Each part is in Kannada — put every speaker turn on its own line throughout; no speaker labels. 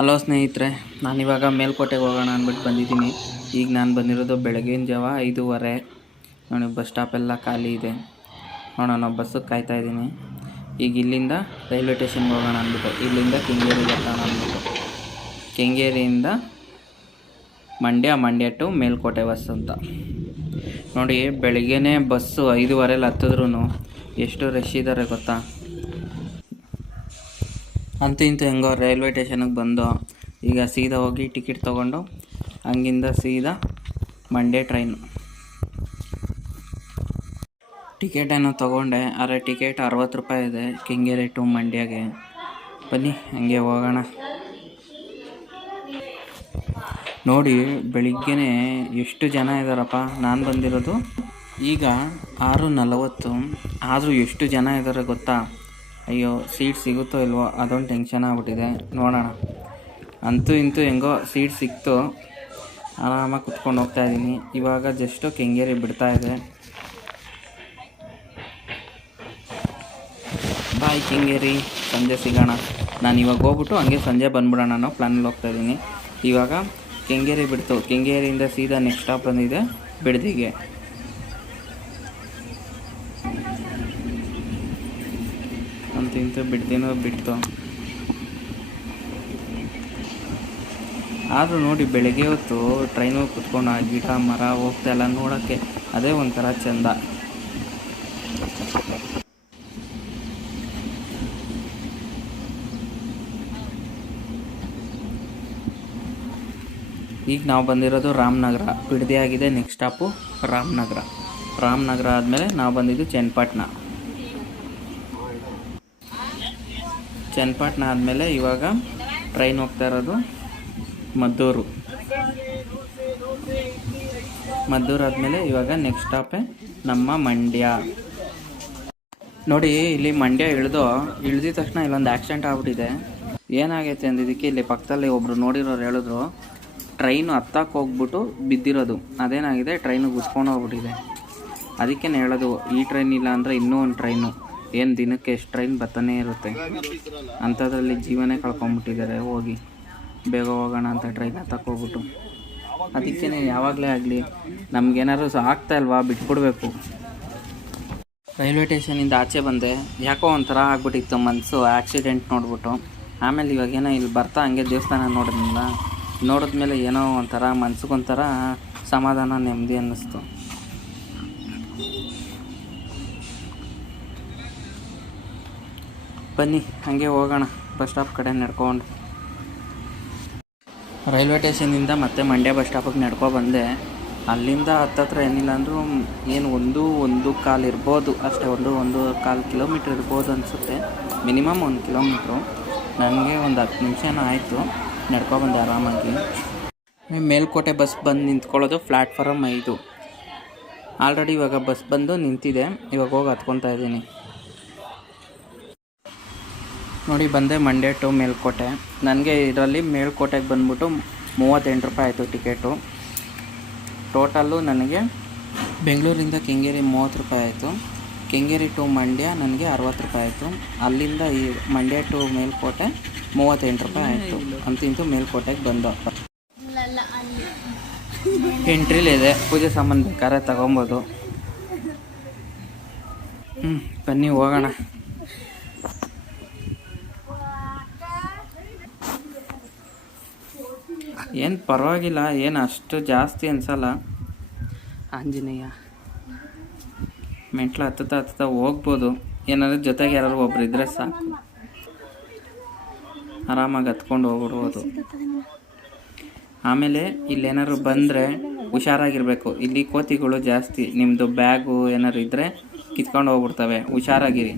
ಹಲೋ ಸ್ನೇಹಿತರೆ, ನಾನಿವಾಗ ಮೇಲ್ಕೋಟೆಗೆ ಹೋಗೋಣ ಅಂದ್ಬಿಟ್ಟು ಬಂದಿದ್ದೀನಿ. ಈಗ ನಾನು ಬಂದಿರೋದು ಬೆಳಗಿನ ಜಾವ ಐದೂವರೆ. ನೋಡಿ, ಬಸ್ ಸ್ಟಾಪೆಲ್ಲ ಖಾಲಿ ಇದೆ. ನೋಡೋಣ ಬಸ್ಸಿಗೆ ಕಾಯ್ತಾ ಇದ್ದೀನಿ. ಈಗ ಇಲ್ಲಿಂದ ರೈಲ್ವೆ ಸ್ಟೇಷನ್ಗೆ ಹೋಗೋಣ ಅಂದ್ಬಿಟ್ಟು, ಇಲ್ಲಿಂದ ಕೆಂಗೇರಿಗೆ ಬರ್ತಾನೆ ಅಂದ್ಬಿಟ್ಟು. ಕೆಂಗೇರಿಯಿಂದ ಮಂಡ್ಯ ಮಂಡ್ಯ ಟು ಮೇಲ್ಕೋಟೆ ಬಸ್ ಅಂತ. ನೋಡಿ, ಬೆಳಗ್ಗೆನೇ ಬಸ್ಸು ಐದೂವರೆಲಿ ಹತ್ತಿದ್ರು ಎಷ್ಟು ರಶ್ ಇದ್ದಾರೆ ಗೊತ್ತಾ? ಅಂತೂ ಇಂತೂ ಹೆಂಗೋ ರೈಲ್ವೆ ಸ್ಟೇಷನ್ಗೆ ಬಂದು ಈಗ ಸೀದಾ ಹೋಗಿ ಟಿಕೆಟ್ ತೊಗೊಂಡು ಹಂಗಿಂದ ಸೀದಾ ಮಂಡೇ ಟ್ರೈನು ಟಿಕೆಟ್ ಏನೋ ತೊಗೊಂಡೆ, ಆದರೆ ಟಿಕೆಟ್ ಅರವತ್ತು ರೂಪಾಯಿ ಇದೆ, ಕೆಂಗೇರಿ ಟು ಮಂಡ್ಯಗೆ. ಬನ್ನಿ, ಹಂಗೆ ಹೋಗೋಣ. ನೋಡಿ, ಬೆಳಿಗ್ಗೆನೇ ಎಷ್ಟು ಜನ ಇದ್ದಾರಪ್ಪ ನಾನು ಬಂದಿರೋದು. ಈಗ ಆರು ನಲವತ್ತು ಆದರೂ ಎಷ್ಟು ಜನ ಇದ್ದಾರೆ ಗೊತ್ತಾ? ಅಯ್ಯೋ ಸೀಟ್ ಸಿಗುತ್ತೋ ಇಲ್ವೋ, ಅದೊಂದು ಟೆನ್ಷನ್ ಆಗ್ಬಿಟ್ಟಿದೆ. ನೋಡೋಣ. ಅಂತೂ ಇಂತೂ ಹೆಂಗೋ ಸೀಟ್ ಸಿಕ್ತು. ಆರಾಮಾಗಿ ಕುತ್ಕೊಂಡು ಹೋಗ್ತಾ ಇದ್ದೀನಿ ಇವಾಗ ಜಸ್ಟು ಕೆಂಗೇರಿ ಬಿಡ್ತಾ ಇದೆ. ಬಾಯ್ ಕೆಂಗೇರಿ. ಸಂಜೆ ಸಿಗೋಣ. ನಾನು ಇವಾಗ ಹೋಗ್ಬಿಟ್ಟು ಹಂಗೆ ಸಂಜೆ ಬಂದ್ಬಿಡೋಣ ಅನ್ನೋ ಪ್ಲ್ಯಾನಲ್ಲಿ ಹೋಗ್ತಾ ಇದ್ದೀನಿ ಇವಾಗ ಕೆಂಗೇರಿ ಬಿಡ್ತು. ಕೆಂಗೇರಿಯಿಂದ ಸೀದಾ ನೆಕ್ಸ್ಟ್ ಸ್ಟಾಪ್ ಬಂದಿದೆ. ಬಿಡದಿಗೆ. ಅಂತೂ ಇಂತೂ ಬಿಡ್ತೀನೋ ಬಿಡ್ತು. ಆದರೂ ನೋಡಿ ಬೆಳಗ್ಗೆ ಹೊತ್ತು ಟ್ರೈನು ಕುತ್ಕೊಂಡು ಆ ಗಿಡ, ಮರ ಹೋಗ್ತಾ ಎಲ್ಲ ನೋಡೋಕ್ಕೆ ಅದೇ ಒಂಥರ ಚೆಂದ. ಈಗ ನಾವು ಬಂದಿರೋದು ರಾಮನಗರ. ಬಿಡದೆ ಆಗಿದೆ ನೆಕ್ಸ್ಟ್ ಸ್ಟಾಪು ರಾಮನಗರ. ರಾಮನಗರ ಆದಮೇಲೆ ನಾವು ಬಂದಿದ್ದು ಚನ್ನಪಟ್ಟಣ. ಚನ್ನಪಟ್ಟಣ ಆದಮೇಲೆ ಇವಾಗ ಟ್ರೈನ್ ಹೋಗ್ತಾ ಇರೋದು ಮದ್ದೂರು. ಮದ್ದೂರು ಆದಮೇಲೆ ಇವಾಗ ನೆಕ್ಸ್ಟ್ ಸ್ಟಾಪೇ ನಮ್ಮ ಮಂಡ್ಯ. ನೋಡಿ, ಇಲ್ಲಿ ಮಂಡ್ಯ ಇಳಿದು ಇಳ್ದಿದ ತಕ್ಷಣ ಇಲ್ಲೊಂದು ಆಕ್ಸಿಡೆಂಟ್ ಆಗ್ಬಿಟ್ಟಿದೆ. ಏನಾಗೈತೆ ಅಂದಿದ್ದಕ್ಕೆ ಇಲ್ಲಿ ಪಕ್ಕದಲ್ಲಿ ಒಬ್ರು ನೋಡಿರೋರು ಹೇಳಿದ್ರು, ಟ್ರೈನು ಹತ್ತಕ್ಕೆ ಹೋಗ್ಬಿಟ್ಟು ಬಿದ್ದಿರೋದು. ಅದೇನಾಗಿದೆ? ಟ್ರೈನು ಗುಸ್ಕೊಂಡು ಹೋಗ್ಬಿಟ್ಟಿದೆ. ಅದಕ್ಕೆ ಹೇಳೋದು, ಈ ಟ್ರೈನ್ ಇಲ್ಲ ಅಂದರೆ ಇನ್ನೂ ಒಂದು ಟ್ರೈನು. ಏನು ದಿನಕ್ಕೆ ಎಷ್ಟು ಟ್ರೈನ್ ಬರ್ತಾನೆ ಇರುತ್ತೆ? ಅಂಥದ್ರಲ್ಲಿ ಜೀವನೇ ಕಳ್ಕೊಂಬಿಟ್ಟಿದ್ದಾರೆ. ಹೋಗಿ, ಬೇಗ ಹೋಗೋಣ ಅಂತ ಟ್ರೈನ್ ಹತ್ತಕ್ಕೋಗ್ಬಿಟ್ಟು ಅದಕ್ಕೇ ಯಾವಾಗಲೇ ಆಗಲಿ, ನಮಗೇನಾದ್ರು ಆಗ್ತಾ ಇಲ್ವಾ? ಬಿಟ್ಬಿಡ್ಬೇಕು. ರೈಲ್ವೆ ಸ್ಟೇಷನಿಂದ ಆಚೆ ಬಂದೆ. ಯಾಕೋ ಒಂಥರ ಆಗ್ಬಿಟ್ಟಿತ್ತು ಮನಸ್ಸು ಆಕ್ಸಿಡೆಂಟ್ ನೋಡ್ಬಿಟ್ಟು. ಆಮೇಲೆ ಇವಾಗೇನೋ ಇಲ್ಲಿ ಬರ್ತಾ ಹಂಗೆ ದೇವಸ್ಥಾನ ನೋಡಿದ್ನಲ್ಲ, ನೋಡಿದ್ಮೇಲೆ ಏನೋ ಒಂಥರ ಮನ್ಸಿಗೊಂಥರ ಸಮಾಧಾನ, ನೆಮ್ಮದಿ ಅನ್ನಿಸ್ತು. ಬನ್ನಿ, ಹಾಗೆ ಹೋಗೋಣ. ಬಸ್ ಸ್ಟಾಪ್ ಕಡೆ ನಡ್ಕೊಂಡು. ರೈಲ್ವೆ ಸ್ಟೇಷನಿಂದ ಮತ್ತೆ ಮಂಡ್ಯ ಬಸ್ ಸ್ಟಾಪಿಗೆ ನಡ್ಕೊ ಬಂದೆ. ಅಲ್ಲಿಂದ ಹತ್ತತ್ರ ಏನಿಲ್ಲ ಅಂದರೂ ಏನು ಒಂದು ಒಂದು ಕಾಲು ಇರ್ಬೋದು. ಅಷ್ಟೇ ಒಂದು ಒಂದು ಕಾಲು ಕಿಲೋಮೀಟ್ರ್ ಇರ್ಬೋದು ಅನಿಸುತ್ತೆ. ಮಿನಿಮಮ್ ಒಂದು ಕಿಲೋಮೀಟ್ರು. ನನಗೆ ಒಂದು ಹತ್ತು ನಿಮಿಷನ ಆಯಿತು. ನಡ್ಕೊ ಬಂದೆ ಆರಾಮಾಗಿ. ಮೇಲ್ಕೋಟೆ ಬಸ್ ಬಂದು ನಿಂತ್ಕೊಳ್ಳೋದು ಪ್ಲ್ಯಾಟ್ಫಾರಮ್ ಐದು. ಆಲ್ರೆಡಿ ಇವಾಗ ಬಸ್ ಬಂದು ನಿಂತಿದೆ. ಇವಾಗ ಹೋಗಿ ಹತ್ಕೊತಾ ಇದ್ದೀನಿ. ನೋಡಿ, ಬಂದೆ ಮಂಡ್ಯ ಟು ಮೇಲ್ಕೋಟೆ. ನನಗೆ ಇದರಲ್ಲಿ ಮೇಲ್ಕೋಟೆಗೆ ಬಂದ್ಬಿಟ್ಟು ಮೂವತ್ತೆಂಟು ರೂಪಾಯಿ ಆಯಿತು ಟಿಕೆಟು. ಟೋಟಲ್ಲು ನನಗೆ ಬೆಂಗಳೂರಿಂದ ಕೆಂಗೇರಿ ಮೂವತ್ತು ರೂಪಾಯಿ ಆಯಿತು. ಕೆಂಗೇರಿ ಟು ಮಂಡ್ಯ ನನಗೆ ಅರವತ್ತು ರೂಪಾಯಿ ಆಯಿತು. ಅಲ್ಲಿಂದ ಈ ಮಂಡ್ಯ ಟು ಮೇಲ್ಕೋಟೆ ಮೂವತ್ತೆಂಟು ರೂಪಾಯಿ ಆಯಿತು. ಅಂತಿಂತೂ ಮೇಲ್ಕೋಟೆಗೆ ಬಂದು. ಎಂಟ್ರಿಲಿದೆ ಪೂಜೆ ಸಾಮಾನು ಬೇಕಾದ್ರೆ ತಗೊಬೋದು. ಹ್ಞೂ ಬನ್ನಿ, ಹೋಗೋಣ. ಏನು ಪರವಾಗಿಲ್ಲ ಏನು ಅಷ್ಟು ಜಾಸ್ತಿ ಅನ್ಸಲ್ಲ. ಆಂಜನೇಯ. ಮೆಟ್ಲು ಹತ್ತುತ್ತಾ ಹತ್ತುತ್ತಾ ಹೋಗ್ಬೋದು. ಏನಾದ್ರು ಜೊತೆಗೆ ಯಾರಾದ್ರು ಒಬ್ರು ಇದ್ರೆ ಸಾಕು. ಆರಾಮಾಗಿ ಹತ್ಕೊಂಡು ಹೋಗ್ಬಿಡ್ಬೋದು ಆಮೇಲೆ ಇಲ್ಲೇನಾದ್ರು ಬಂದರೆ ಹುಷಾರಾಗಿರಬೇಕು. ಇಲ್ಲಿ ಕೋತಿಗಳು ಜಾಸ್ತಿ. ನಿಮ್ಮದು ಬ್ಯಾಗು ಏನಾದ್ರು ಇದ್ದರೆ ಕಿತ್ಕೊಂಡು ಹೋಗ್ಬಿಡ್ತವೆ. ಹುಷಾರಾಗಿರಿ.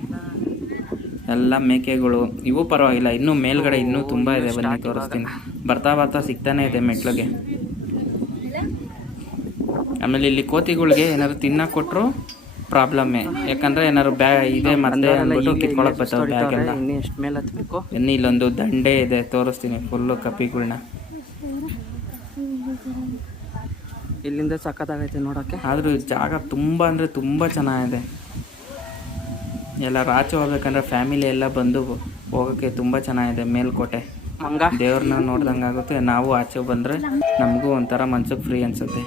ಎಲ್ಲ ಮೇಕೆಗಳು ಇವು ಪರವಾಗಿಲ್ಲ. ಇನ್ನೂ ಮೇಲ್ಗಡೆ ಇನ್ನೂ ತುಂಬ ಇದೆ. ಬನ್ನಿ ತೋರಿಸ್ತೀನಿ. ಬರ್ತಾ ಬರ್ತಾ ಸಿಗ್ತಾನೆ ಇದೆ ಮೆಟ್ಲಿಗೆ. ಆಮೇಲೆ ಇಲ್ಲಿ ಕೋತಿಗಳಿಗೆ ಏನಾದ್ರು ತಿನ್ನಕ್ಕೆ ಕೊಟ್ಟರು ಪ್ರಾಬ್ಲಮ್ಮೇ. ಯಾಕಂದ್ರೆ ಏನಾದ್ರು ಬ್ಯಾ ಇದೆ ಮತ್ತೆ ಅಂದ್ಬಿಟ್ಟು ಕಿತ್ಕೊಳಕ್ ಬರ್ತಾವೆ ಬ್ಯಾಗ್ ಎಲ್ಲ ಎಷ್ಟು ಮೇಲೆ ಇನ್ನು ಇಲ್ಲೊಂದು ದಂಡೆ ಇದೆ ತೋರಿಸ್ತೀನಿ ಫುಲ್ಲು ಕಪಿಗಳನ್ನ ಇಲ್ಲಿಂದ ಸಖತ್ತಾಗೈತೆ ನೋಡೋಕೆ. ಆದರೂ ಜಾಗ ತುಂಬ ಅಂದರೆ ತುಂಬ ಚೆನ್ನಾಗಿದೆ. ಎಲ್ಲ ರಾಚೆ ಹೋಗ್ಬೇಕಂದ್ರೆ ಫ್ಯಾಮಿಲಿ ಎಲ್ಲ ಬಂದು ಹೋಗೋಕ್ಕೆ ತುಂಬ ಚೆನ್ನಾಗಿದೆ ಮೇಲ್ಕೋಟೆ. ಮಂಗ. ದೇವ್ರನ್ನ ನೋಡ್ದಂಗೆ ಆಗುತ್ತೆ. ನಾವು ಆಚೆ ಬಂದರೆ ನಮಗೂ ಒಂಥರ ಮನ್ಸಿಗೆ ಫ್ರೀ ಅನ್ಸುತ್ತೆ.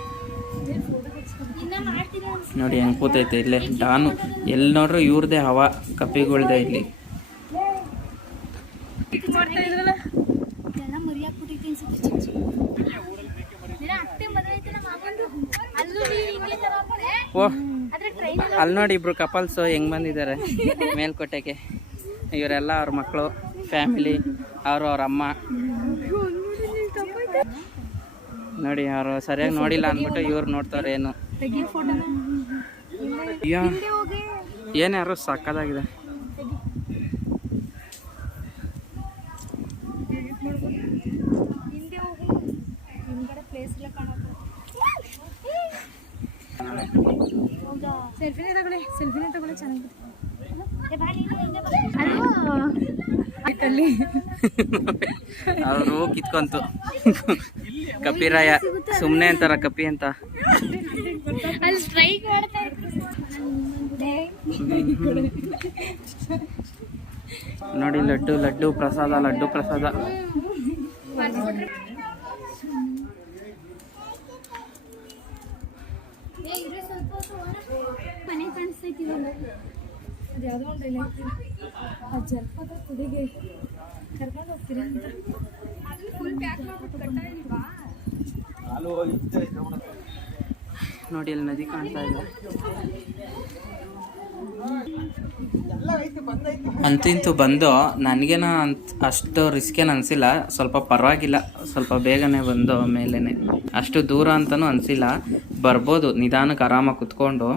ನೋಡಿ, ಹೆಂಗೆ ಕೂತೈತೆ ಇಲ್ಲೇ. ಡಾನು ಎಲ್ಲಿ ನೋಡ್ರು ಇವ್ರದೇ ಹವಾ ಕಪ್ಪಿಗಳ್ದೆ ಇಲ್ಲಿ.
ಅಲ್ಲಿ
ನೋಡಿ ಇಬ್ರು ಕಪಲ್ಸ್ ಹೆಂಗ್ ಬಂದಿದ್ದಾರೆ ಮೇಲ್ಕೋಟೆಗೆ. ಇವರೆಲ್ಲ ಅವ್ರ ಮಕ್ಕಳು ಫ್ಯಾಮಿಲಿ ಅವರು ಅವ್ರ ಅಮ್ಮ. ನೋಡಿ ಅವರು ಸರಿಯಾಗಿ ನೋಡಿಲ್ಲ ಅಂದ್ಬಿಟ್ಟು ಇವ್ರು ನೋಡ್ತಾರೆ ಏನು. ಏನು ಯಾರು ಸಕ್ಕದಾಗಿದೆ
ಸೆಲ್ಫಿನೇ ತಗೊಳ್ಳಿ ಸೆಲ್ಫಿನೇ ತಗೊಳ್ಳಿ ಚೆನ್ನಾಗಿ ಅಲ್ಲಿ
ಅವರು ಕಿತ್ಕೊಂತು. ಕಪಿರಾಯ ಸುಮ್ಮನೆ ಅಂತಾರ ಕಪಿ ಅಂತ. ನೋಡಿ ಲಡ್ಡು ಲಡ್ಡು ಪ್ರಸಾದ ಲಡ್ಡು ಪ್ರಸಾದ.
ಮನೆ ಕಾಣಿಸ್ತೈತಿ ಆ ಜಲಪಾತ ಕುಡಿಗೆ ಕರ್ಕೊಂಡು ಹೋಗ್ತೀರಾ ಅಂತ. ಫುಲ್ ಪ್ಯಾಕ್ ಮಾಡ್ಬಿಟ್ಟು ಕಟ್ಟಾಗಿಲ್ವಾ
ನೋಡಿ ಅಲ್ಲಿ ನದಿ ಕಾಣ್ತಾ ಇದೆ. ಅಂತಿಂತೂ ಬಂದು ನನಗೇನ ಅಂತ ಅಷ್ಟು ರಿಸ್ಕ್ ಏನು ಅನಿಸಿಲ್ಲ. ಸ್ವಲ್ಪ ಪರವಾಗಿಲ್ಲ. ಸ್ವಲ್ಪ ಬೇಗನೆ ಬಂದು ಮೇಲೇನೆ. ಅಷ್ಟು ದೂರ ಅಂತಲೂ ಅನಿಸಿಲ್ಲ. ಬರ್ಬೋದು ನಿಧಾನಕ್ಕೆ ಆರಾಮಾಗಿ ಕುತ್ಕೊಂಡು.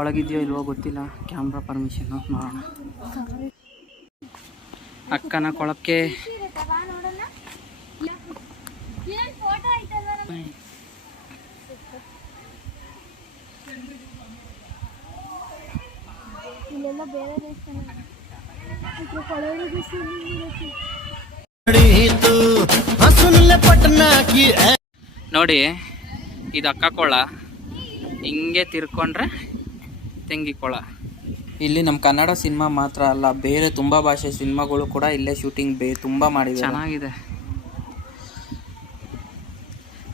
ಒಳಗಿದೆಯೋ ಇಲ್ವೋ ಗೊತ್ತಿಲ್ಲ. ಕ್ಯಾಮ್ರಾ ಪರ್ಮಿಷನ್ ನೋಡೋಣ. ಅಕ್ಕನ ಕೊಳಕ್ಕೆ ನೋಡಿ ಇದು ಅಕ್ಕ ಕೊಳ. ಹಿಂಗೆ ತಿರ್ಕೊಂಡ್ರೆ ತೆಂಗಿ ಕೊಳ ಇಲ್ಲಿ ನಮ್ಮ ಕನ್ನಡ ಸಿನಿಮಾ ಮಾತ್ರ ಅಲ್ಲ ಬೇರೆ ತುಂಬ ಭಾಷೆ ಸಿನಿಮಾಗಳು ಕೂಡ ಇಲ್ಲೇ ಶೂಟಿಂಗ್ ಬೇ ತುಂಬ ಮಾಡಿದೆ ಚೆನ್ನಾಗಿದೆ.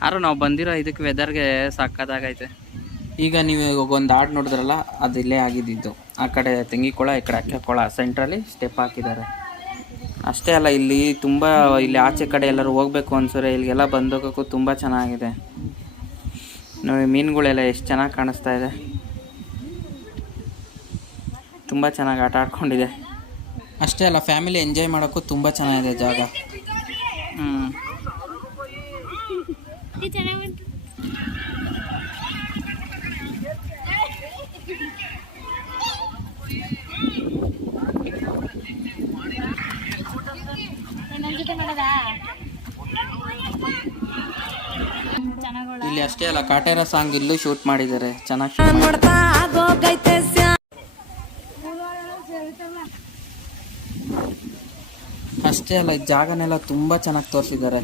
ಆರು ನಾವು ಬಂದಿರೋ ಇದಕ್ಕೆ ವೆದರ್ಗೆ ಸಾಕದಾಗೈತೆ. ಈಗ ನೀವು ಇವಾಗ ಒಂದು ಹಾಡು ನೋಡಿದ್ರಲ್ಲ ಅದು ಇಲ್ಲೇ ಆಗಿದ್ದಿದ್ದು ಆ ಕಡೆ ತೆಂಗಿಕೊಳ ಈ ಕಡೆ ಅಕ್ಕೆ ಕೊಳ ಸೆಂಟ್ರಲ್ಲಿ ಸ್ಟೆಪ್ ಹಾಕಿದ್ದಾರೆ. ಅಷ್ಟೇ ಅಲ್ಲ ಇಲ್ಲಿ ತುಂಬ ಇಲ್ಲಿ ಆಚೆ ಕಡೆ ಎಲ್ಲರೂ ಹೋಗ್ಬೇಕು ಅನ್ಸರೆ ಇಲ್ಲಿಗೆಲ್ಲ ಬಂದೋಗೋಕ್ಕೂ ತುಂಬ ಚೆನ್ನಾಗಿದೆ. ನೋಡಿ ಮೀನುಗಳೆಲ್ಲ ಎಷ್ಟು ಚೆನ್ನಾಗಿ ಕಾಣಿಸ್ತಾ ಇದೆ. ತುಂಬ ಚೆನ್ನಾಗಿ ಆಟ ಆಡ್ಕೊಂಡಿದೆ. ಅಷ್ಟೇ ಅಲ್ಲ ಫ್ಯಾಮಿಲಿ ಎಂಜಾಯ್ ಮಾಡೋಕ್ಕೂ ತುಂಬ ಚೆನ್ನಾಗಿದೆ ಜಾಗ. ಹ್ಞೂ ಇಲ್ಲಿ ಅಷ್ಟೇ ಅಲ್ಲ ಕಾಟೇರ ಸಾಂಗ್ ಇಲ್ಲೂ ಶೂಟ್ ಮಾಡಿದ್ದಾರೆ. ಚೆನ್ನಾಗಿ ಶೂಟ್ ಮಾಡಿದ್ದಾರೆ ಅಷ್ಟೇ ಅಲ್ಲ ಜಾಗನೆಲ್ಲ ತುಂಬ ಚೆನ್ನಾಗಿ ತೋರಿಸಿದ್ದಾರೆ.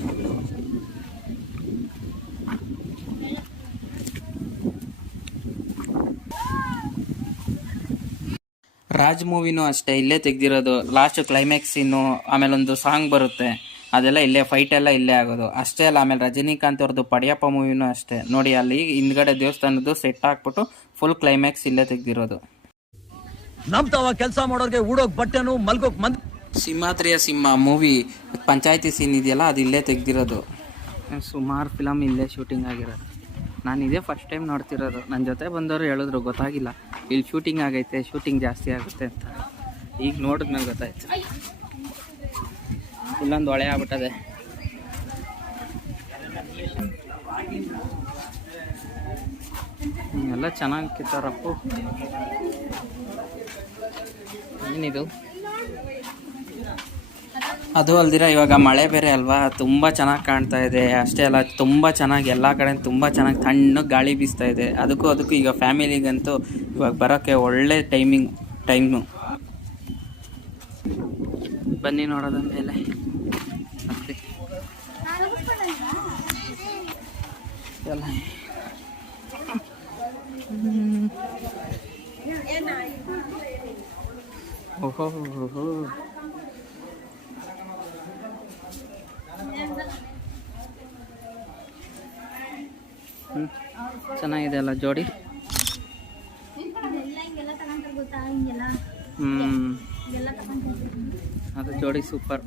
ರಾಜ್ ಮೂವಿನೂ ಅಷ್ಟೇ ಇಲ್ಲೇ ತೆಗ್ದಿರೋದು ಲಾಸ್ಟ್ ಕ್ಲೈಮ್ಯಾಕ್ಸ್ ಇನ್ನು ಆಮೇಲೆ ಒಂದು ಸಾಂಗ್ ಬರುತ್ತೆ. ಅದೆಲ್ಲ ಇಲ್ಲೇ ಫೈಟ್ ಎಲ್ಲ ಇಲ್ಲೇ ಆಗೋದು. ಅಷ್ಟೇ ಅಲ್ಲ ಆಮೇಲೆ ರಜನಿಕಾಂತ್ ಅವ್ರದ್ದು ಪಡಿಯಪ್ಪ ಮೂವಿನೂ ಅಷ್ಟೇ. ನೋಡಿ ಅಲ್ಲಿ ಹಿಂದ್ಗಡೆ ದೇವಸ್ಥಾನದ್ದು ಸೆಟ್ ಹಾಕ್ಬಿಟ್ಟು ಫುಲ್ ಕ್ಲೈಮ್ಯಾಕ್ಸ್ ಇಲ್ಲೇ ತೆಗ್ದಿರೋದು.
ನಮ್ ತಾವ ಕೆಲಸ ಮಾಡೋರ್ಗೆ ಉಡೋಕ್ ಬಟ್ಟೆನು ಮಲ್ಗೋಕ್ ಮಂದ್
ಸಿಂಹಾದ್ರಿಯ ಸಿಂಹ, ಮೂವಿ ಪಂಚಾಯತಿ ಸೀನ್ ಇದೆಯಲ್ಲ, ಅದು ಇಲ್ಲೇ ತೆಗ್ದಿರೋದು. ಸುಮಾರು ಫಿಲಮ್ ಇಲ್ಲೇ ಶೂಟಿಂಗ್ ಆಗಿರೋದು. ನಾನು ಇದೇ ಫಸ್ಟ್ ಟೈಮ್ ನೋಡ್ತಿರೋದು. ನನ್ನ ಜೊತೆ ಬಂದವರು ಹೇಳಿದ್ರು, ಗೊತ್ತಾಗಿಲ್ಲ. ಇಲ್ಲಿ ಶೂಟಿಂಗ್ ಆಗೈತೆ ಶೂಟಿಂಗ್ ಜಾಸ್ತಿ ಆಗುತ್ತೆ ಅಂತ. ಈಗ ನೋಡಿದ್ಮೇಲೆ ಗೊತ್ತಾಯ್ತು. ಇಲ್ಲೊಂದು ಹೊಳೆ ಆಗ್ಬಿಟ್ಟದೆ. ಎಲ್ಲ ಚೆನ್ನಾಗಿ ಕಿತ್ತಾರಪ್ಪು. ಏನಿದು? ಅದು ಅಲ್ದಿರ ಇವಾಗ ಮಳೆ ಬೇರೆ ಅಲ್ವಾ? ತುಂಬ ಚೆನ್ನಾಗಿ ಕಾಣ್ತಾ ಇದೆ. ಅಷ್ಟೇ ಅಲ್ಲ, ತುಂಬ ಚೆನ್ನಾಗಿ ಎಲ್ಲ ಕಡೆ ತುಂಬ ಚೆನ್ನಾಗಿ ತಣ್ಣಗೆ ಗಾಳಿ ಬೀಸ್ತಾ ಇದೆ. ಅದಕ್ಕೂ ಅದಕ್ಕೂ ಈಗ ಫ್ಯಾಮಿಲಿಗಂತೂ ಇವಾಗ ಬರೋಕ್ಕೆ ಒಳ್ಳೆ ಟೈಮಿಂಗ್, ಟೈಮು. ಬನ್ನಿ ನೋಡೋದ ಮೇಲೆ. ಓಹೋ. ಚೆನ್ನಾಗಿದೆ ಅಲ್ಲ ಜೋಡಿ? ಹ್ಞೂ ಅದು ಜೋಡಿ ಸೂಪರ್.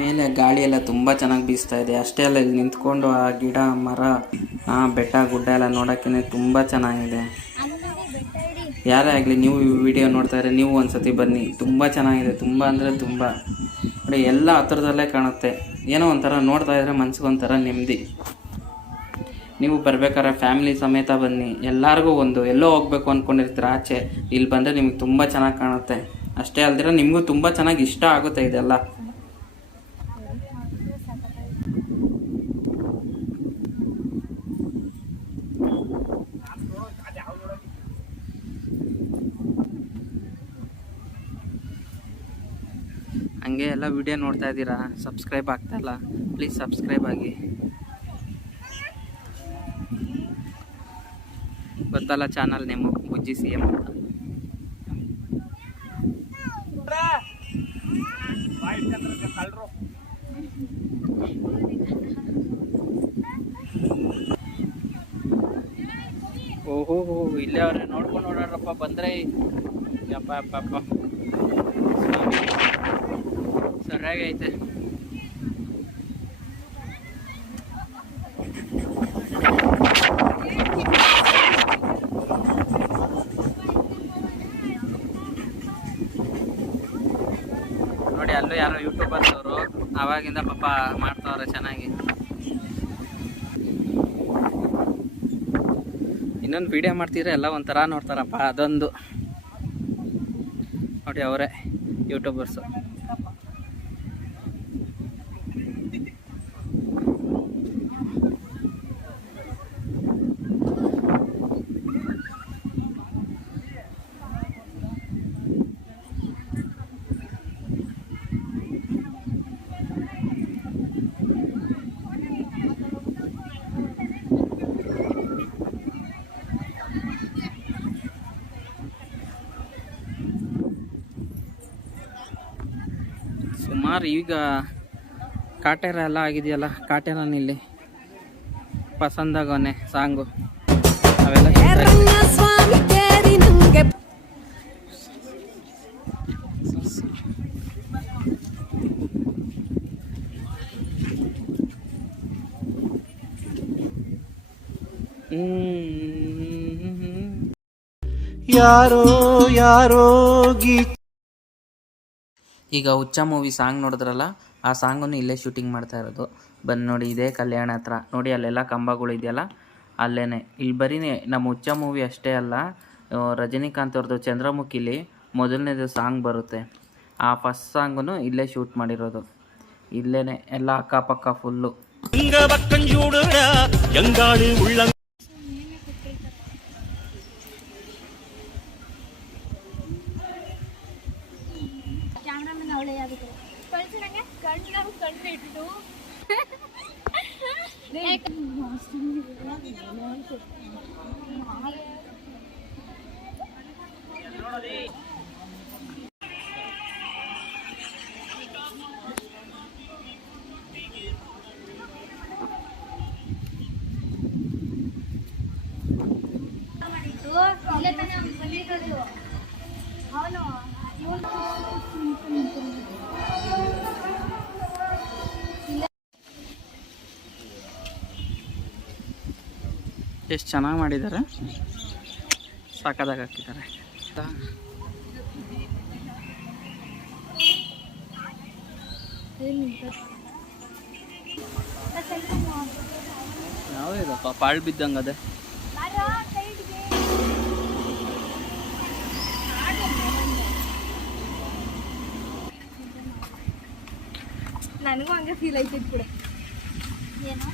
ಮೇಲೆ ಗಾಳಿ ಎಲ್ಲ ತುಂಬ ಚೆನ್ನಾಗಿ ಬೀಸ್ತಾ ಇದೆ. ಅಷ್ಟೇ ಅಲ್ಲ, ಇಲ್ಲಿ ನಿಂತ್ಕೊಂಡು ಆ ಗಿಡ, ಮರ, ಆ ಬೆಟ್ಟ, ಗುಡ್ಡ ಎಲ್ಲ ನೋಡೋಕ್ಕೇ ತುಂಬ ಚೆನ್ನಾಗಿದೆ. ಯಾರೇ ಆಗಲಿ, ನೀವು ವಿಡಿಯೋ ನೋಡ್ತಾ ಇದ್ರೆ ನೀವು ಒಂದ್ಸತಿ ಬನ್ನಿ. ತುಂಬ ಚೆನ್ನಾಗಿದೆ, ತುಂಬ ಅಂದರೆ ತುಂಬ. ನೋಡಿ, ಎಲ್ಲ ಹತ್ರದಲ್ಲೇ ಕಾಣುತ್ತೆ. ಏನೋ ಒಂಥರ ನೋಡ್ತಾ ಇದ್ರೆ ಮನ್ಸಿಗೆ ಒಂಥರ ನೆಮ್ಮದಿ. ನೀವು ಬರ್ಬೇಕಾದ್ರೆ ಫ್ಯಾಮಿಲಿ ಸಮೇತ ಬನ್ನಿ. ಎಲ್ಲರಿಗೂ ಒಂದು, ಎಲ್ಲೋ ಹೋಗ್ಬೇಕು ಅಂದ್ಕೊಂಡಿರ್ತೀರ ಆಚೆ. ಇಲ್ಲಿ ಬಂದರೆ ನಿಮ್ಗೆ ತುಂಬ ಚೆನ್ನಾಗಿ ಕಾಣುತ್ತೆ. ಅಷ್ಟೇ ಅಲ್ದಿರ ನಿಮಗೂ ತುಂಬ ಚೆನ್ನಾಗಿ ಇಷ್ಟ ಆಗುತ್ತೆ ಇದೆಲ್ಲ. ಎಲ್ಲ ವಿಡಿಯೋ ನೋಡ್ತಾ ಇದ್ದೀರಾ? ಸಬ್ಸ್ಕ್ರೈಬ್ ಆಗ್ತಾ ಇಲ್ಲ. ಪ್ಲೀಸ್ ಸಬ್ಸ್ಕ್ರೈಬ್ ಆಗಿ. ಗೊತ್ತಲ್ಲ ಚಾನಲ್ ನೇಮು ಬುಜ್ಜಿ ಸಿ ಅಂತ ಓಹೋ, ಇಲ್ಲೇ ಅವ್ರೆ ನೋಡ್ಕೊಂಡು ನೋಡ್ರಪ್ಪ ಬಂದ್ರೆ. ಅಪ್ಪ ಯಪ್ಪ. ಐತೆ ನೋಡಿ, ಅಲ್ಲೂ ಯಾರೋ ಯೂಟ್ಯೂಬರ್ಸ್ ಅವರು ಅವಾಗಿಂದ ಪಾಪ ಮಾಡ್ತಾವ್ರೆ ಚೆನ್ನಾಗಿ. ಇನ್ನೊಂದು ವಿಡಿಯೋ ಮಾಡ್ತಿದ್ರೆ ಎಲ್ಲ ಒಂಥರ ನೋಡ್ತಾರಪ್ಪ, ಅದೊಂದು. ನೋಡಿ ಅವರೇ ಯೂಟ್ಯೂಬರ್ಸು ಸುಮಾರು ಈಗ ಕಾಟೇರ ಎಲ್ಲ ಆಗಿದೆಯಲ್ಲ ಕಾಟೇರನಿಲ್ಲಿ ಪಸಂದಾಗೋನೆ ಸಾಂಗು ಅವೆಲ್ಲ
ಯಾರೋ ಯಾರೋ ಗೀ
ಈಗ ಹುಚ್ಚ ಮೂವಿ ಸಾಂಗ್ ನೋಡಿದ್ರಲ್ಲ, ಆ ಸಾಂಗನ್ನು ಇಲ್ಲೇ ಶೂಟಿಂಗ್ ಮಾಡ್ತಾ ಇರೋದು. ಬಂದು ನೋಡಿ, ಇದೇ ಕಲ್ಯಾಣ ಹತ್ರ. ನೋಡಿ, ಅಲ್ಲೆಲ್ಲ ಕಂಬಗಳು ಇದೆಯಲ್ಲ? ಅಲ್ಲೇ ಇಲ್ಲಿ ಬರೀ ನಮ್ಮ ಹುಚ್ಚ ಮೂವಿ ಅಷ್ಟೇ ಅಲ್ಲ ರಜನಿಕಾಂತ್ ಅವ್ರದ್ದು ಚಂದ್ರಮುಖಿಲಿ ಮೊದಲನೇದು ಸಾಂಗ್ ಬರುತ್ತೆ. ಆ ಫಸ್ಟ್ ಸಾಂಗನ್ನು ಇಲ್ಲೇ ಶೂಟ್ ಮಾಡಿರೋದು. ಇಲ್ಲೇ ಎಲ್ಲ ಅಕ್ಕಪಕ್ಕ ಫುಲ್ಲು
ಆರಾಮದ ಅವಳೆ ಆಗುತ್ತೆ ಕಳ್ಸಿ ನಂಗೆ ಕಣ್ಣು ಕಣ್ಣಿಟ್ಟು ನೋಡೋದೇ
ಎಷ್ಟು ಚೆನ್ನಾಗಿ ಮಾಡಿದ್ದಾರೆ ಸಾಕಾದಾಗ ಹಾಕಿದ್ದಾರೆ ಯಾವುದಿದಪ್ಪ ಪಾಳು ಬಿದ್ದಂಗೆ ಅದೇ
ನನಗೂ ಹಂಗೆ ಫೀಲ್ ಆಯ್ತಿದ್ ಕೂಡ ಏನು